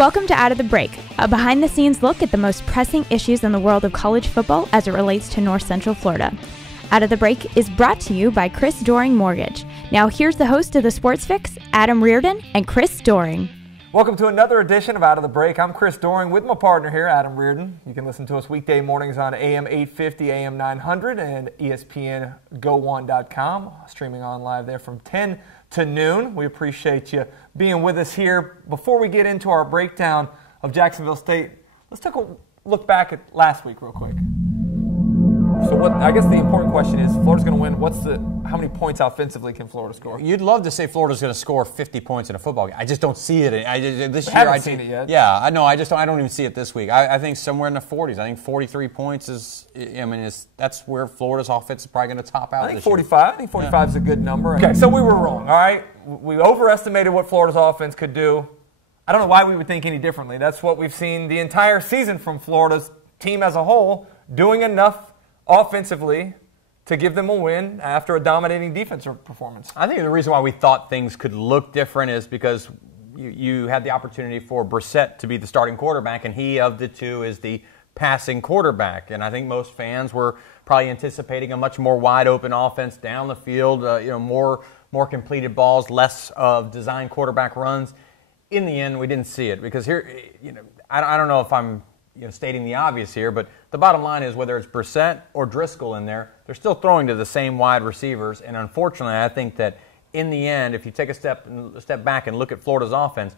Welcome to Out of the Break, a behind-the-scenes look at the most pressing issues in the world of college football as it relates to North Central Florida. Out of the Break is brought to you by Chris Doering Mortgage. Now here's the host of the Sports Fix, Adam Reardon and Chris Doering. Welcome to another edition of Out of the Break. I'm Chris Doering with my partner here, Adam Reardon. You can listen to us weekday mornings on AM 850, AM 900, and ESPN GO1.com, streaming on live there from 10 to noon. We appreciate you being with us here. Before we get into our breakdown of Jacksonville State, let's take a look back at last week real quick. So I guess the important question is, Florida's going to win. How many points offensively can Florida score? You'd love to say Florida's going to score 50 points in a football game. I just don't see it. This year, I haven't seen it yet. Yeah, I know. I don't even see it this week. I think somewhere in the 40s. I think 43 points is. That's where Florida's offense is probably going to top out. I think 45. I think 45 is a good number. Okay, so we were wrong. All right, we overestimated what Florida's offense could do. I don't know why we would think any differently. That's what we've seen the entire season from Florida's team as a whole, doing enough offensively to give them a win after a dominating defensive performance. I think the reason why we thought things could look different is because you had the opportunity for Brissett to be the starting quarterback, and he, of the two, is the passing quarterback. And I think most fans were probably anticipating a much more wide-open offense down the field, more completed balls, less of designed quarterback runs. In the end, we didn't see it because here, I don't know if I'm stating the obvious here, but the bottom line is whether it's Brissett or Driscoll in there, they're still throwing to the same wide receivers. And unfortunately, I think that in the end, if you take a step back and look at Florida's offense,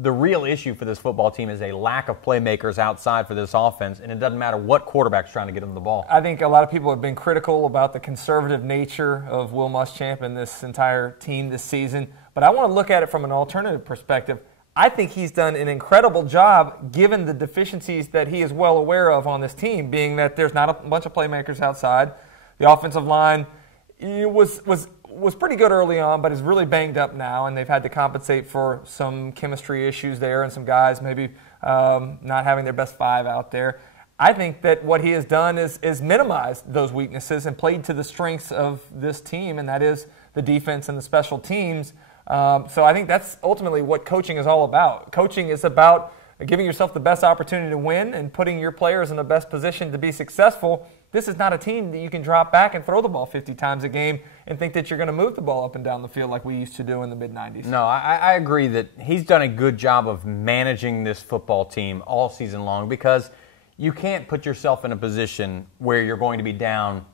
the real issue for this football team is a lack of playmakers outside for this offense, and it doesn't matter what quarterback's trying to get them the ball. I think a lot of people have been critical about the conservative nature of Will Muschamp and this entire team this season, but I want to look at it from an alternative perspective. I think he's done an incredible job given the deficiencies that he is well aware of on this team, being that there's not a bunch of playmakers outside. The offensive line was pretty good early on, but is really banged up now, and they've had to compensate for some chemistry issues there and some guys maybe not having their best five out there. I think that what he has done is minimized those weaknesses and played to the strengths of this team, and that is the defense and the special teams. So I think that's ultimately what coaching is all about. Coaching is about giving yourself the best opportunity to win and putting your players in the best position to be successful. This is not a team that you can drop back and throw the ball 50 times a game and think that you're going to move the ball up and down the field like we used to do in the mid-90s. No, I agree that he's done a good job of managing this football team all season long because you can't put yourself in a position where you're going to be down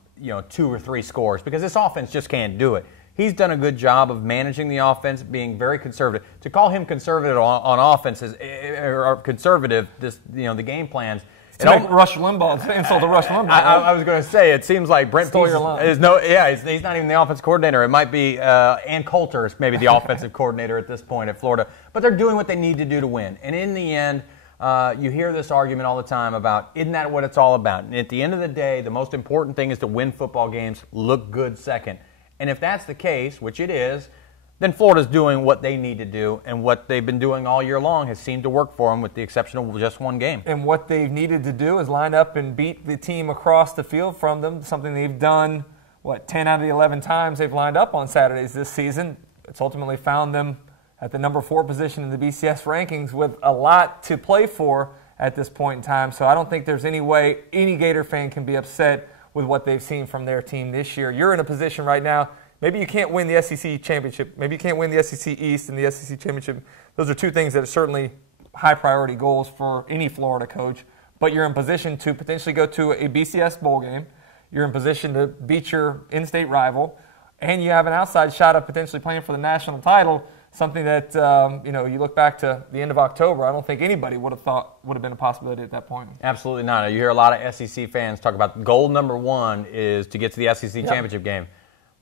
2 or 3 scores because this offense just can't do it. He's done a good job of managing the offense, being very conservative. To call him conservative on offense or conservative, the game plans. It's like Rush Limbaugh. It's insult to Rush Limbaugh. I was going to say, it seems like Brent Stole Pease your line. he's not even the offense coordinator. It might be Ann Coulter is maybe the offensive coordinator at this point at Florida. But they're doing what they need to do to win. And in the end, you hear this argument all the time about, isn't that what it's all about? And at the end of the day, the most important thing is to win football games, look good second. And if that's the case, which it is, then Florida's doing what they need to do, and what they've been doing all year long has seemed to work for them with the exception of just one game. And what they've needed to do is line up and beat the team across the field from them, something they've done, 10 out of the 11 times they've lined up on Saturdays this season. It's ultimately found them at the number 4 position in the BCS rankings with a lot to play for at this point in time. So I don't think there's any way any Gator fan can be upset with what they've seen from their team this year. You're in a position right now, maybe you can't win the SEC championship, maybe you can't win the SEC East and the SEC championship. Those are two things that are certainly high priority goals for any Florida coach, but you're in position to potentially go to a BCS bowl game. You're in position to beat your in-state rival, and you have an outside shot of potentially playing for the national title, something that, you look back to the end of October, I don't think anybody would have thought would have been a possibility at that point. Absolutely not. You hear a lot of SEC fans talk about goal number 1 is to get to the SEC championship game.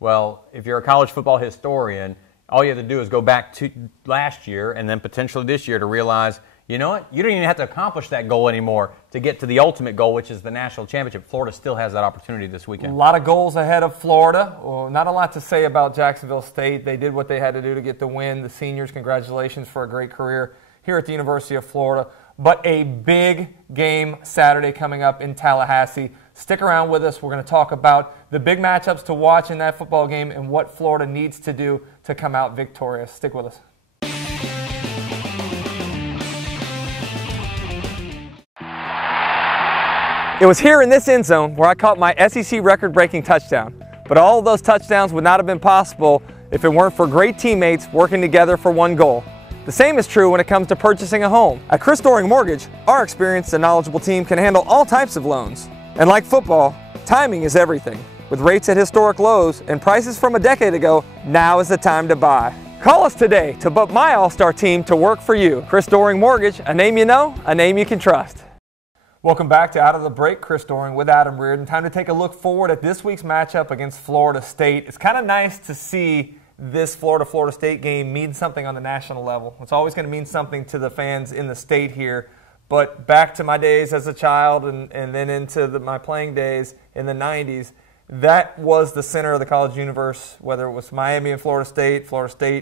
Well, if you're a college football historian, all you have to do is go back to last year and then potentially this year to realize, you know what? You don't even have to accomplish that goal anymore to get to the ultimate goal, which is the national championship. Florida still has that opportunity this weekend. A lot of goals ahead of Florida. Well, not a lot to say about Jacksonville State. They did what they had to do to get the win. The seniors, congratulations for a great career here at the University of Florida. But a big game Saturday coming up in Tallahassee. Stick around with us. We're going to talk about the big matchups to watch in that football game and what Florida needs to do to come out victorious. Stick with us. It was here in this end zone where I caught my SEC record-breaking touchdown. But all of those touchdowns would not have been possible if it weren't for great teammates working together for one goal. The same is true when it comes to purchasing a home. At Chris Doering Mortgage, our experienced and knowledgeable team can handle all types of loans. And like football, timing is everything. With rates at historic lows and prices from a decade ago, now is the time to buy. Call us today to put my all-star team to work for you. Chris Doering Mortgage, a name you know, a name you can trust. Welcome back to Out of the Break. Chris Doering with Adam Reardon. Time to take a look forward at this week's matchup against Florida State. It's kind of nice to see this Florida State game mean something on the national level. It's always going to mean something to the fans in the state here. But back to my days as a child and then into my playing days in the 90s, that was the center of the college universe, whether it was Miami and Florida State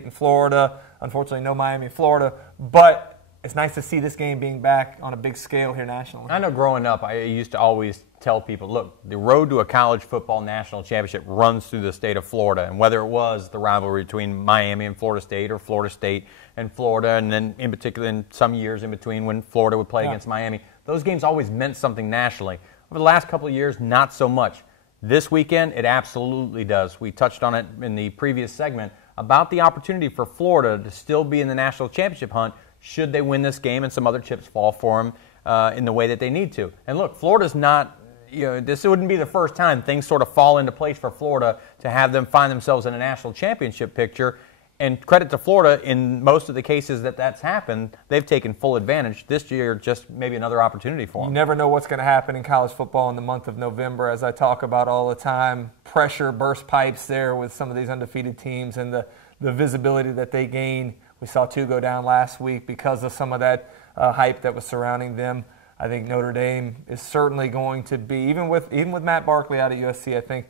and Florida. Unfortunately, no Miami and Florida. But it's nice to see this game being back on a big scale here nationally. I know growing up, I used to always tell people, look, the road to a college football national championship runs through the state of Florida. And whether it was the rivalry between Miami and Florida State or Florida State and Florida, and then in particular in some years in between when Florida would play against Miami, those games always meant something nationally. Over the last couple of years, not so much. This weekend, it absolutely does. We touched on it in the previous segment about the opportunity for Florida to still be in the national championship hunt should they win this game and some other chips fall for them in the way that they need to. And look, Florida's not, this wouldn't be the first time things sort of fall into place for Florida to have them find themselves in a national championship picture. And credit to Florida, in most of the cases that's happened, they've taken full advantage. This year, just maybe another opportunity for them. You never know what's going to happen in college football in the month of November, as I talk about all the time. Pressure, burst pipes there with some of these undefeated teams and the visibility that they gain. We saw two go down last week because of some of that hype that was surrounding them. I think Notre Dame is certainly going to be, even with Matt Barkley out at USC, I think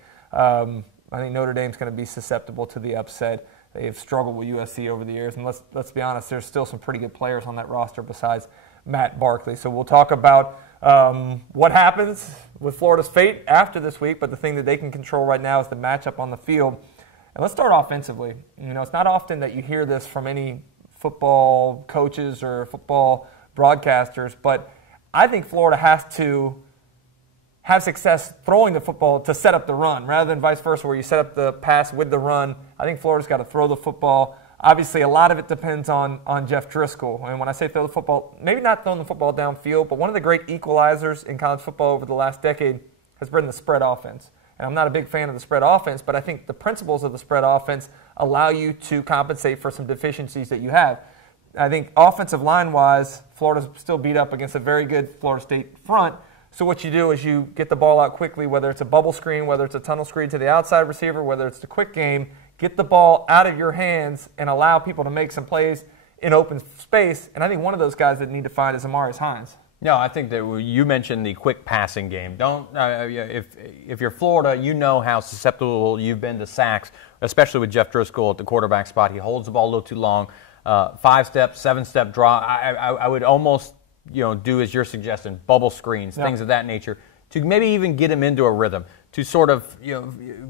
Notre Dame's going to be susceptible to the upset. They have struggled with USC over the years, and let's be honest, there's still some pretty good players on that roster besides Matt Barkley. So we'll talk about what happens with Florida's fate after this week, but the thing that they can control right now is the matchup on the field. And let's start offensively. It's not often that you hear this from any football coaches or football broadcasters, but I think Florida has to have success throwing the football to set up the run rather than vice versa where you set up the pass with the run. I think Florida's got to throw the football. Obviously, a lot of it depends on Jeff Driscoll. And when I say throw the football, maybe not throwing the football downfield, but one of the great equalizers in college football over the last decade has been the spread offense. And I'm not a big fan of the spread offense, but I think the principles of the spread offense allow you to compensate for some deficiencies that you have. I think offensive line-wise, Florida's still beat up against a very good Florida State front. So what you do is you get the ball out quickly, whether it's a bubble screen, whether it's a tunnel screen to the outside receiver, whether it's the quick game, get the ball out of your hands and allow people to make some plays in open space. And I think one of those guys that need to find is Amarius Hines. No, I think that you mentioned the quick passing game. If you're Florida, you know how susceptible you've been to sacks, especially with Jeff Driscoll at the quarterback spot. He holds the ball a little too long. 5-step, 7-step draw. I would almost do as you're suggesting, bubble screens, things of that nature, to maybe even get him into a rhythm, to sort of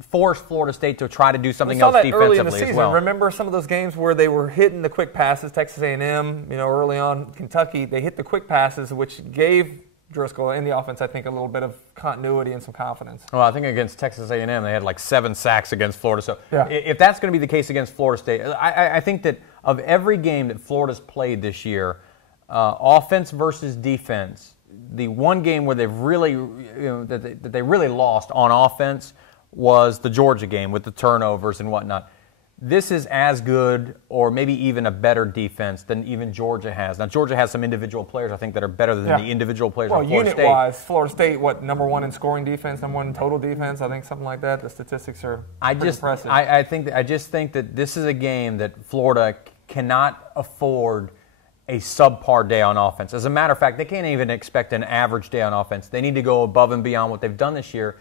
force Florida State to try to do something else defensively early in the season. as well. Remember some of those games where they were hitting the quick passes, Texas A&M, early on, Kentucky, they hit the quick passes, which gave Driscoll in the offense, I think, a little bit of continuity and some confidence. Well, I think against Texas A&M, they had like 7 sacks against Florida. So if that's going to be the case against Florida State, I think that of every game that Florida's played this year, offense versus defense, the one game where they've really, that they really lost on offense was the Georgia game with the turnovers and whatnot. This is as good or maybe even a better defense than even Georgia has. Now, Georgia has some individual players, I think, that are better than the individual players of Florida State. Unit-wise, Florida State, number one in scoring defense, number one in total defense? I think something like that. The statistics are pretty impressive. I just think that this is a game that Florida cannot afford a subpar day on offense. As a matter of fact, they can't even expect an average day on offense. They need to go above and beyond what they've done this year.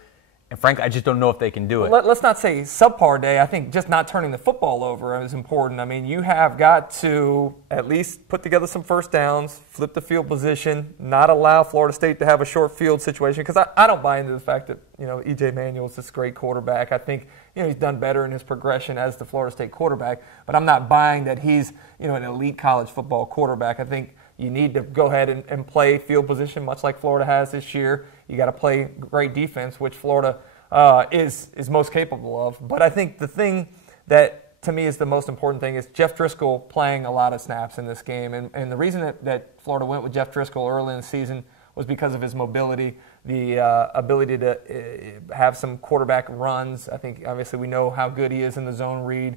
And frankly, I just don't know if they can do it. Let's not say subpar day. I think just not turning the football over is important. I mean, you have got to at least put together some first downs, flip the field position, not allow Florida State to have a short field situation. Because I don't buy into the fact that, E.J. Manuel's this great quarterback. I think, he's done better in his progression as the Florida State quarterback. But I'm not buying that he's, an elite college football quarterback. I think You need to go ahead and play field position, much like Florida has this year. You got to play great defense, which Florida is most capable of. But I think the thing that, to me, is the most important thing is Jeff Driscoll playing a lot of snaps in this game. And the reason that Florida went with Jeff Driscoll early in the season was because of his mobility, the ability to have some quarterback runs. I think, obviously, we know how good he is in the zone read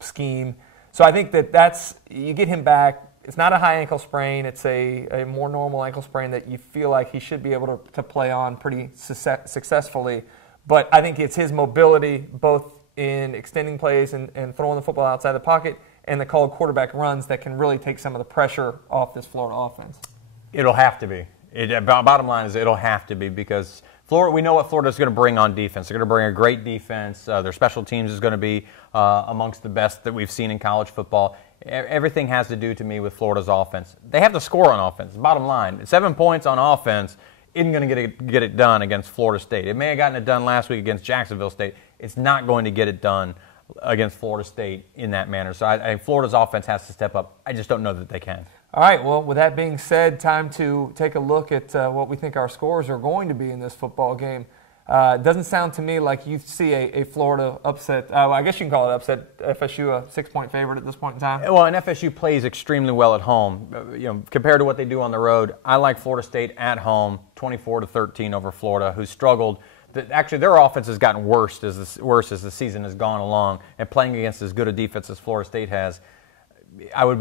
scheme. So I think that's you get him back. It's not a high ankle sprain. It's a more normal ankle sprain that you feel like he should be able to play on pretty successfully. But I think it's his mobility, both in extending plays and throwing the football outside the pocket and the called quarterback runs, that can really take some of the pressure off this Florida offense. It'll have to be. Bottom line is it'll have to be, because Florida, we know what Florida's going to bring on defense. They're going to bring a great defense. Their special teams is going to be amongst the best that we've seen in college football. Everything has to do, to me, with Florida's offense. They have to score on offense. Bottom line, 7 points on offense isn't going to get it done against Florida State. It may have gotten it done last week against Jacksonville State. It's not going to get it done against Florida State in that manner. So I Florida's offense has to step up. I just don't know that they can. All right, well, with that being said, time to take a look at what we think our scores are going to be in this football game. It doesn't sound to me like you see a Florida upset. I guess you can call it upset. FSU a 6-point favorite at this point in time. Well, and FSU plays extremely well at home. Compared to what they do on the road, I like Florida State at home, 24-13 over Florida, who struggled. Actually, their offense has gotten worse as the season has gone along, and playing against as good a defense as Florida State has. I'll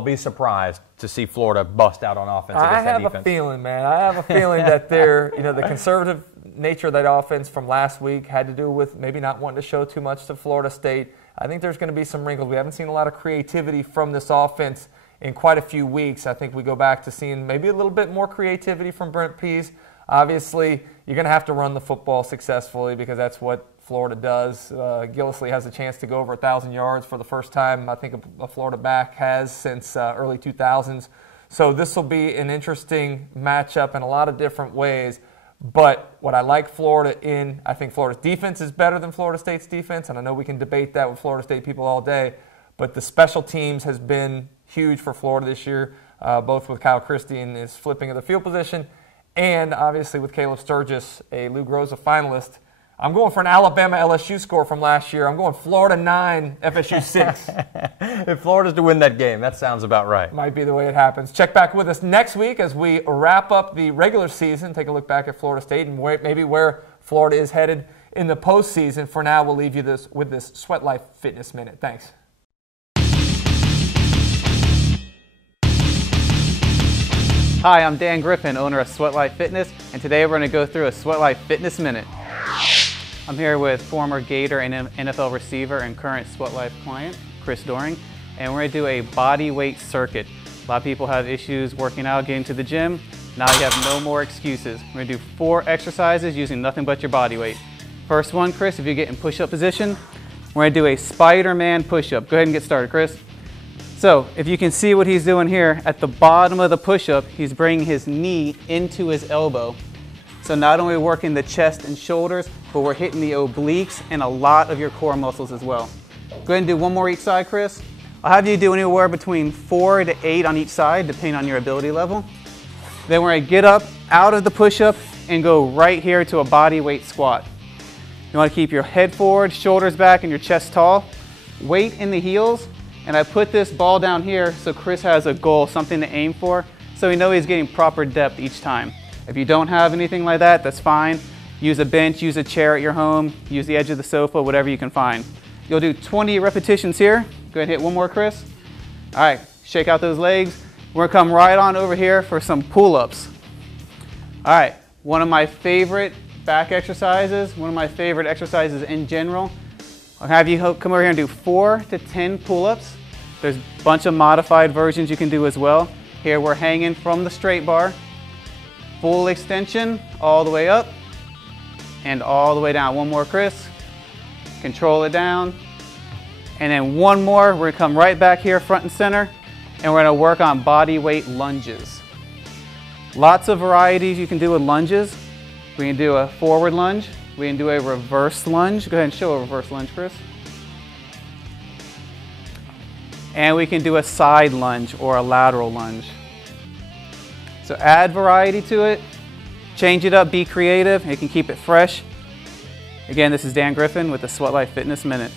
be surprised to see Florida bust out on offense against that defense. I have a feeling, man. I have a feeling that the conservative nature of that offense from last week had to do with maybe not wanting to show too much to Florida State. I think there's going to be some wrinkles. We haven't seen a lot of creativity from this offense in quite a few weeks. I think we go back to seeing maybe a little bit more creativity from Brent Pease. Obviously, you're going to have to run the football successfully, because that's what Florida does. Gillislee has a chance to go over 1,000 yards for the first time, I think, a Florida back has since early 2000s. So this will be an interesting matchup in a lot of different ways. But what I like Florida in, I think Florida's defense is better than Florida State's defense, and I know we can debate that with Florida State people all day, but the special teams has been huge for Florida this year, both with Kyle Christie and his flipping of the field position, and obviously with Caleb Sturgis, a Lou Groza finalist. I'm going for an Alabama-LSU score from last year. I'm going Florida 9, FSU 6. If Florida's to win that game, that sounds about right. Might be the way it happens. Check back with us next week as we wrap up the regular season. Take a look back at Florida State and maybe where Florida is headed in the postseason. For now, we'll leave you with this Sweat Life Fitness Minute. Thanks. Hi, I'm Dan Griffin, owner of Sweat Life Fitness, and today we're going to go through a Sweat Life Fitness Minute. I'm here with former Gator and NFL receiver and current Sweat Life client, Chris Doering, and we're going to do a body weight circuit. A lot of people have issues working out, getting to the gym. Now you have no more excuses. We're going to do 4 exercises using nothing but your body weight. First one, Chris, if you get in push-up position, we're going to do a Spider-Man push-up. Go ahead and get started, Chris. So if you can see what he's doing here, at the bottom of the push-up, he's bringing his knee into his elbow. So not only working the chest and shoulders, but we're hitting the obliques and a lot of your core muscles as well. Go ahead and do one more each side, Chris. I'll have you do anywhere between 4 to 8 on each side, depending on your ability level. Then we're going to get up out of the push-up and go right here to a body weight squat. You want to keep your head forward, shoulders back, and your chest tall. Weight in the heels. And I put this ball down here so Chris has a goal, something to aim for, so we know he's getting proper depth each time. If you don't have anything like that, that's fine. Use a bench, use a chair at your home, use the edge of the sofa, whatever you can find. You'll do 20 repetitions here. Go ahead and hit one more, Chris. All right, shake out those legs. We're gonna come right on over here for some pull-ups. All right, one of my favorite back exercises, one of my favorite exercises in general. I'll have you come over here and do 4 to 10 pull-ups. There's a bunch of modified versions you can do as well. Here we're hanging from the straight bar. Full extension all the way up and all the way down. One more, Chris. Control it down. And then one more, we're gonna come right back here front and center, and we're gonna work on body weight lunges. Lots of varieties you can do with lunges. We can do a forward lunge. We can do a reverse lunge. Go ahead and show a reverse lunge, Chris. And we can do a side lunge or a lateral lunge. So add variety to it, change it up, be creative, you can keep it fresh. Again, this is Dan Griffin with the Sweat Life Fitness Minute.